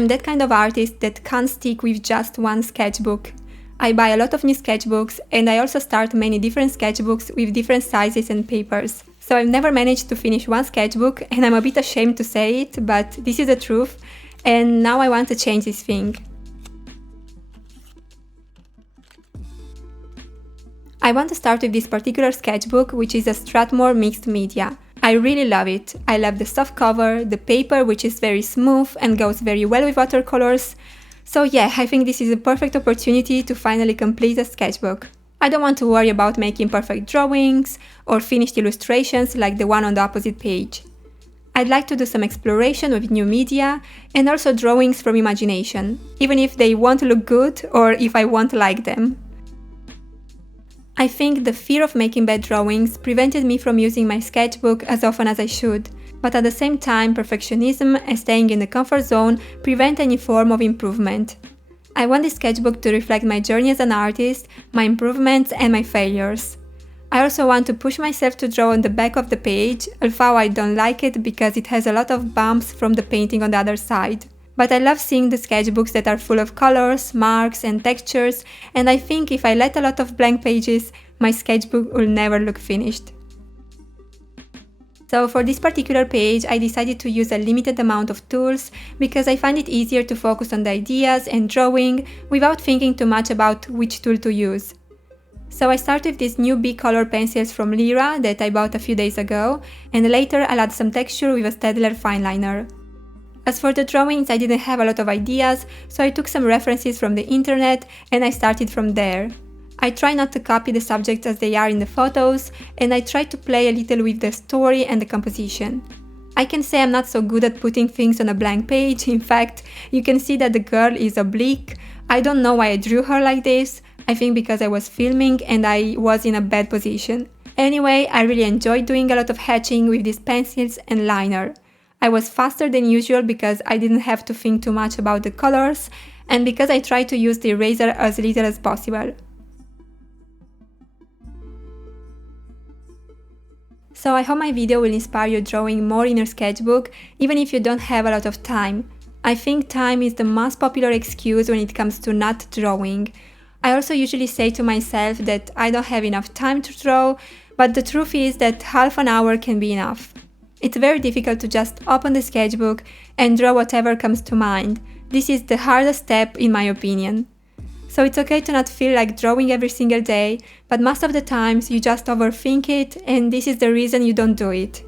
I'm that kind of artist that can't stick with just one sketchbook. I buy a lot of new sketchbooks, and I also start many different sketchbooks with different sizes and papers. So I've never managed to finish one sketchbook, and I'm a bit ashamed to say it, but this is the truth, and now I want to change this thing. I want to start with this particular sketchbook, which is a Strathmore mixed media. I really love it. I love the soft cover, the paper, which is very smooth and goes very well with watercolors. So yeah, I think this is a perfect opportunity to finally complete a sketchbook. I don't want to worry about making perfect drawings or finished illustrations like the one on the opposite page. I'd like to do some exploration with new media and also drawings from imagination, even if they won't look good or if I won't like them. I think the fear of making bad drawings prevented me from using my sketchbook as often as I should, but at the same time perfectionism and staying in the comfort zone prevent any form of improvement. I want this sketchbook to reflect my journey as an artist, my improvements and my failures. I also want to push myself to draw on the back of the page, although I don't like it because it has a lot of bumps from the painting on the other side. But I love seeing the sketchbooks that are full of colors, marks and textures, and I think if I let a lot of blank pages, my sketchbook will never look finished. So for this particular page, I decided to use a limited amount of tools because I find it easier to focus on the ideas and drawing without thinking too much about which tool to use. So I start with these new big color pencils from Lyra that I bought a few days ago, and later I'll add some texture with a Staedler fine liner. As for the drawings, I didn't have a lot of ideas, so I took some references from the internet and I started from there. I try not to copy the subjects as they are in the photos, and I try to play a little with the story and the composition. I can say I'm not so good at putting things on a blank page. In fact, you can see that the girl is oblique. I don't know why I drew her like this. I think because I was filming and I was in a bad position. Anyway, I really enjoyed doing a lot of hatching with these pencils and liner. I was faster than usual because I didn't have to think too much about the colors and because I tried to use the eraser as little as possible. So I hope my video will inspire you drawing more in your sketchbook, even if you don't have a lot of time. I think time is the most popular excuse when it comes to not drawing. I also usually say to myself that I don't have enough time to draw, but the truth is that half an hour can be enough. It's very difficult to just open the sketchbook and draw whatever comes to mind. This is the hardest step in my opinion. So it's okay to not feel like drawing every single day, but most of the times you just overthink it and this is the reason you don't do it.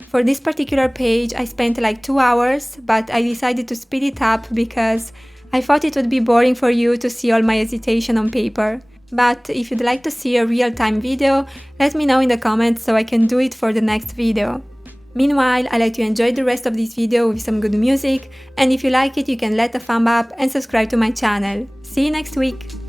For this particular page I spent like 2 hours, but I decided to speed it up because I thought it would be boring for you to see all my hesitation on paper. But if you'd like to see a real-time video, let me know in the comments so I can do it for the next video. Meanwhile, I let you enjoy the rest of this video with some good music, and if you like it you can let a thumb up and subscribe to my channel. See you next week!